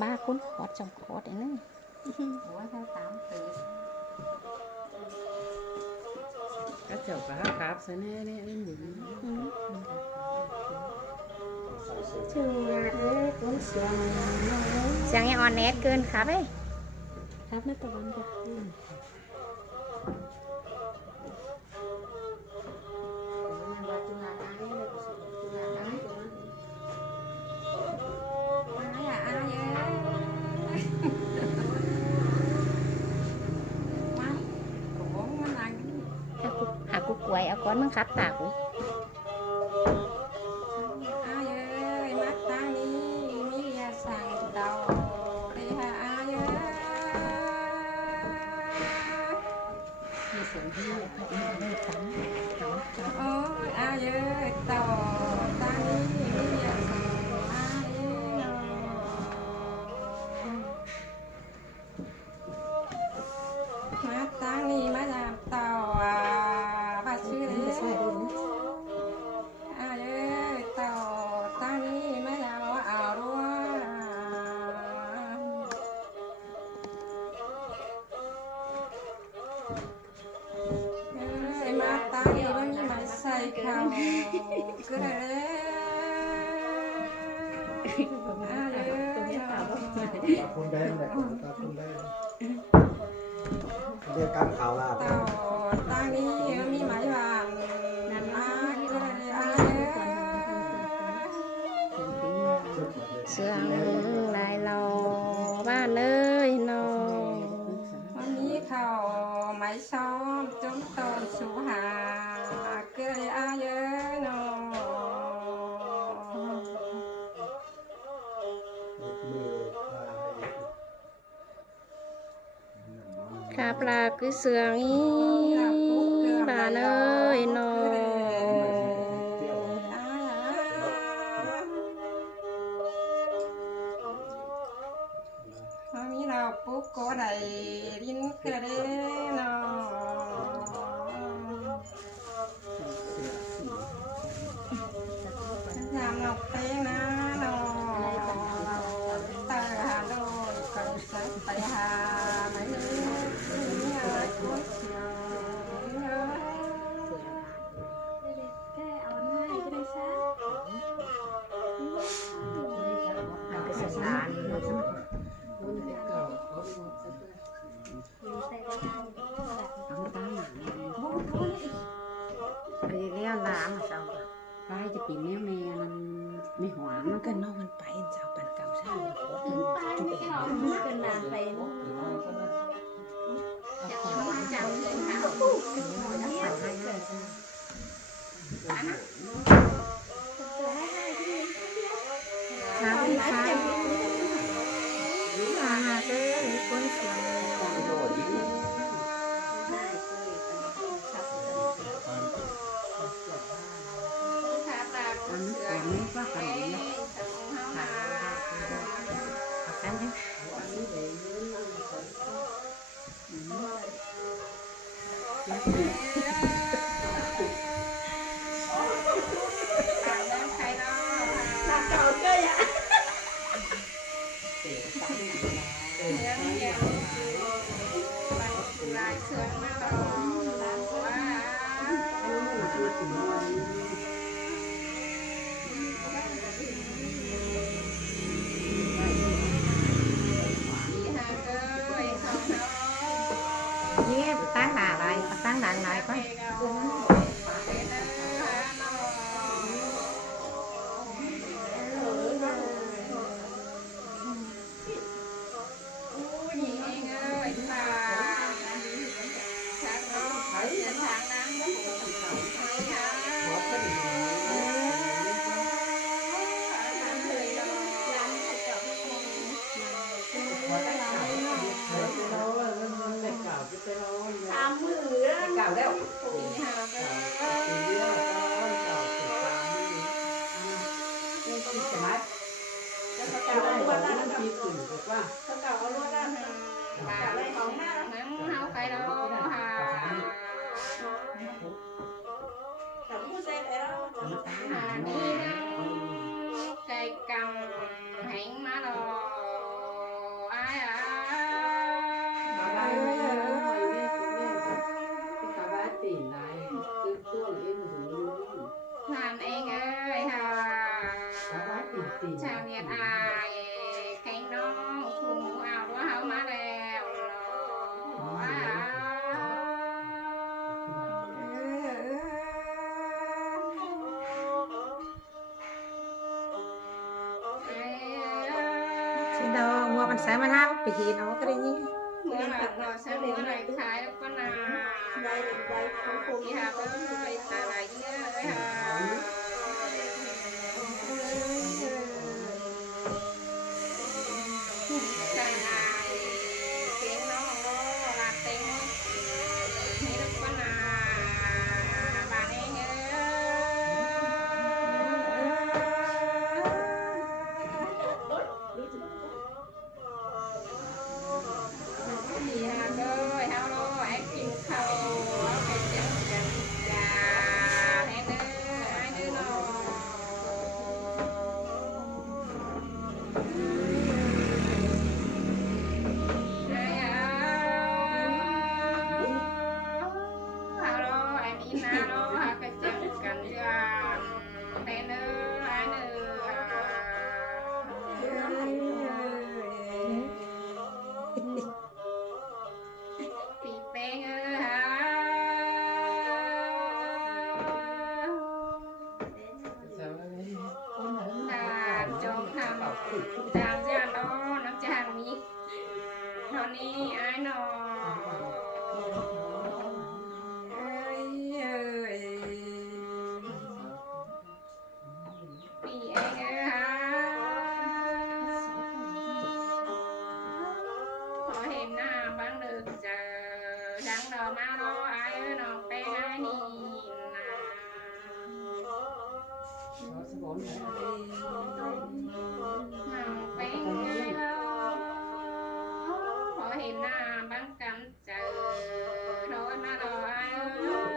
ba cuốn khót trong khót đấy nữa. Ủa theo 8 từ. Các cháu cá cáp sẽ nè nè em nhìn. Giang nghe on nét cơn khắp ấy. Cáp nét tao vẫn được. Hả cục quay ở con măng khắp tạc ấy. Ai ơi mắt ta đi mi sang đầu đi ha ai ơi. Ôi ai ơi tàu ta đi mi sang ai ơi. Mắt ta đi má làm tàu bà sư đấy. Ai ơi tàu ta đi má làm ảo luôn. Ơi mắt ta đi mà mi mà say khao cứ đấy đấy. Ai ơiตาคุณแดงแหละตาคุณแดงเรียกการข่าวลา tàu ta đi mi máy vàng ai cứ đấy ai ơi. Sương lại lò ba nơi nò. Mi khảo máy xóm chúng tôi số hà cứ đấy ai ơi nó. คาปลาคือเสืองอีบาเนยนอ Mi nào bút có đầy đến cái đấy nó. Làm ngọc té ná nó tờ hà đôi cần sẽ tay hà mấy nhà cuối chiều. Đi leo lá mà sao vậy? Vaiจะปีนแนวแม่มันไม่หวานมันก็นอกมันไปสาวปันเก่าซ่าแล้วโคตรจุ๊บเองเป็นนานไปครับพี่คะมาเด้อคนสวยว่ากันเนี่ยกันเนี่ยYeah, tán đà lại, tán đàn lại coi. Cào đấy. Cây cầm hẹn má đồ ชาวเนียนอายแข่งน้องคุมเอาว่าเฮามาแล้วว้าว ชิดอกหัวมันใส่มันห้าไปเห็นเอาก็ได้นี่ เมื่อไหร่เราใช้เมื่อไหร่ขายก็นาที่หาก็ไปตลาดเยอะเลยค่ะตลาดเสียงน้องลาเต็งนี่ลูกก็นาบ้านเองเลยเฮาโลแอคกินเขาเป็นเจ้ากันยาแน่เด้อไอ้เด้อน้องไอ้เฮาโลไอ้มีนาโลหากระจังกันยาแน่เด้อไอ้เด้อปีเป้งจงทำตามจานอ้อน้ำจานนี้เท่านี้ไอ้หนอปีเองขอเห็นหน้าบ้างเดินเจอดังดอกมารอไอ้น้องเป็นไอ้นี่นะน้องเป็นไงขอเห็นหน้าบ้างกันเจอโดนมารอไอ้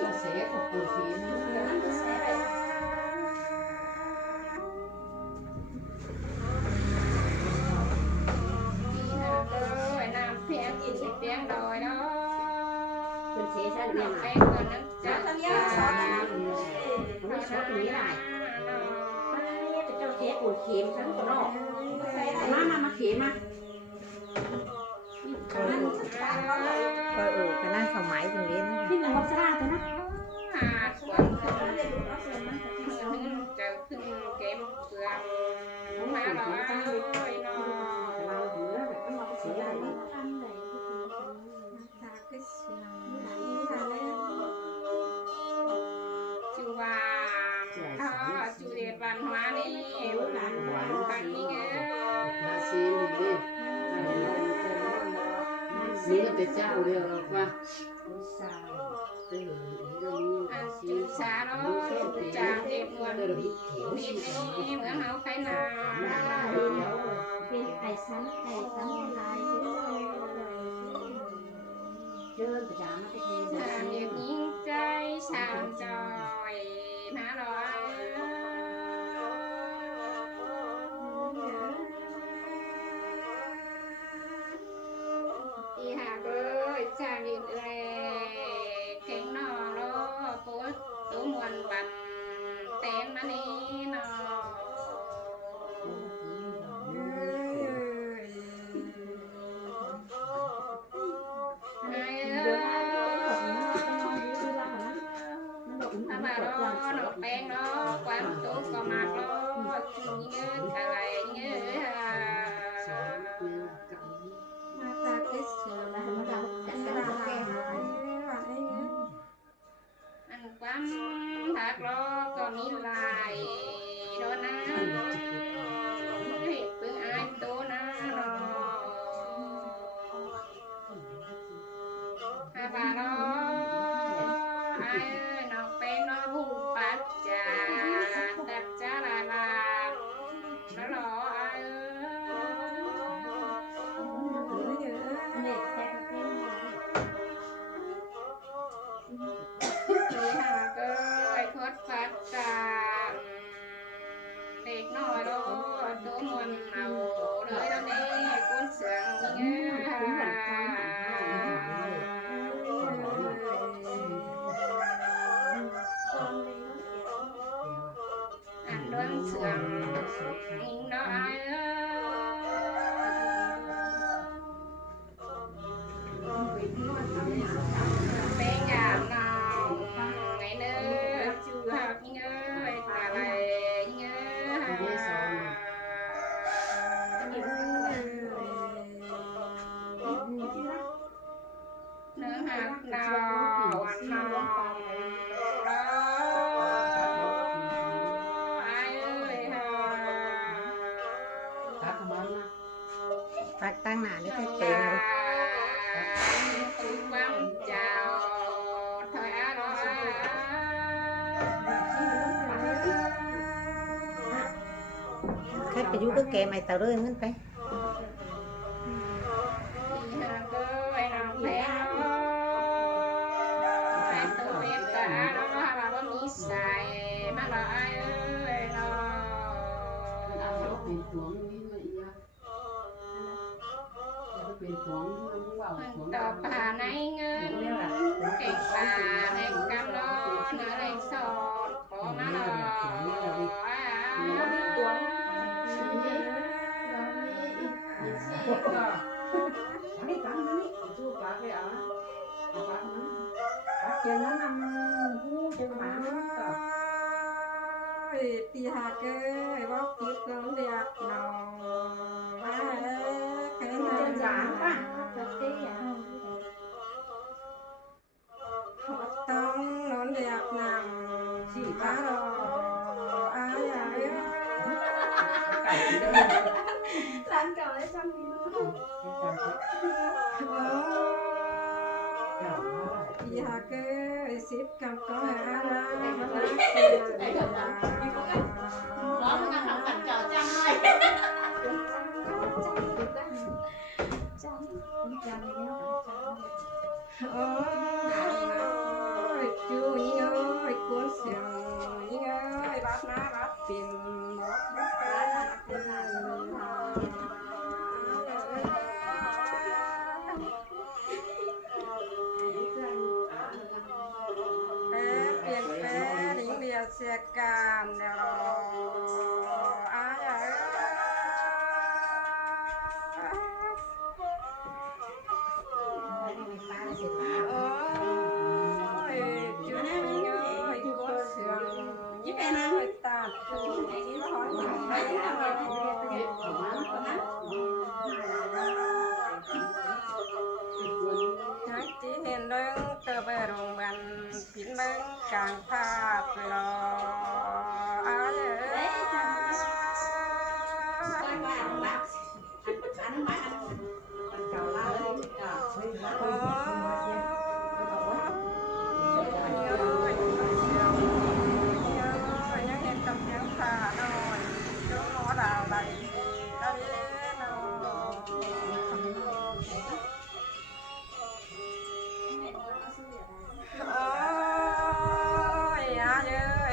จะเสียกับปูทีนะ น้ำเพียงกินเพียงดอยเนาะ เป็นเสียฉันเรียน แป้งก่อนน้ำจัดยา ไม่ชอบนี้ไรเจ้าเสียปูเข็มฉันก็รอกมาเข็มมาคอยโอบกันนั่งสมัยตรงนี้นะที่มันวัดสระตัวนะ หาดกวางขึ้นเจอขึ้นเก็บเปลือกมาหรอไอ้น้อง เราเหลือแต่ต้องมาเสียอะไร จูว่าจูเรียนวันมานี่วันนี้เง มาซีนดินี่ก็จะเจ้าเดียวหรอกว่าจูสาเนาะจางเก็บเงินนิดนี้เหมือนเฮาใครนา เป็นไอ้ซ้ำลาย เชิญประจามาเท สามเด็กยิงใจสามจอยมาหรออีหาเอ้ยจางเด็กเอ้เก่งนอโลปุ๊บตัวมวนบันเต้นมานี่นอถ้ามาโลหนกแป้งเนาะความ น้อยเป็นยามนองไงเนื้อจูหักเงยตาไหลเงเนื้อหักนาววันนองตักตั้งหน้าเลยไปเตะเลย quăng chào thời á đó แค่ไปอยู่ก็แกไม่เต่าเลยงั้นไป cười lòng bé nó em tự biết cả nó là có nghĩ xài mà là ai ơi nó เป็นตัวนี้มาอีกเป็นตัวน้ำว่าวตัว tập hà này ngân kịch bà này cam lo nở này sọt có má nó thì hạt cái bóc tiếp con đẹp nào cái đơn giản quá tông nó đẹp nằm chỉ ba rồi ai ai làm cậu ấy xong đi luôn thì hạt cái xếp cầm có hả đó mới đang học cảnh trở chăm này ôi chú Nhi ơi cuốn xèo Nhi ơi bát má bát tiền một bé đỉnh bia xe cam nè ai ơi ôi chú Nhi ơi cuốn xèo Nhi ơi ta chú Nhi hỏi mà thấy chỉ hiện đơn tờ bờ rồng bàn kín bên càng pha lò áo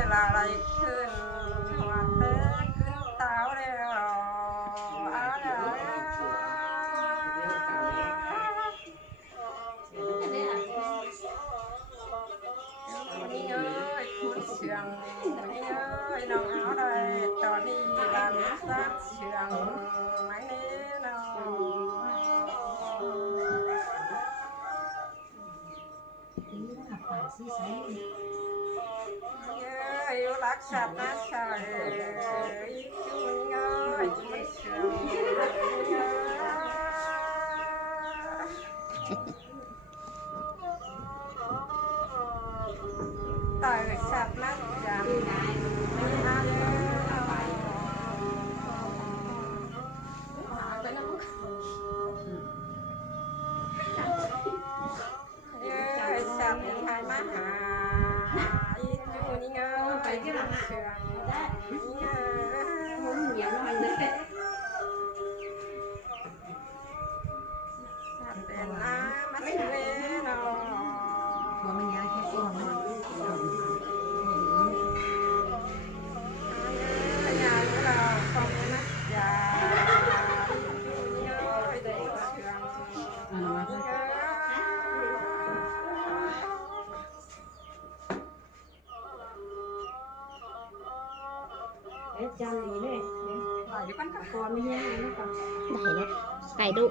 ơi là lạiขึ้นหัวเต้ขึ้นเต้าเร็วนี่เอ้ยคุณเสียงนี่เอ้ยน้องเอาได้ตอนนี้ลำซักเสียงไม่แน่นyêu lạc sạch nát trời chú mình ơi chú mình sướng trời sạch nát chạm sạch hai má chú mình ơi phải cái lòng sướng không nhẹ nói đấy mấy người nó mà mình nhớ cái con mình nhà nữa là con mắt già nhớ để chân gì này เดี๋ยวกันกับตัวไม่แย่นะก่อน ได้แล้วไก่ดุ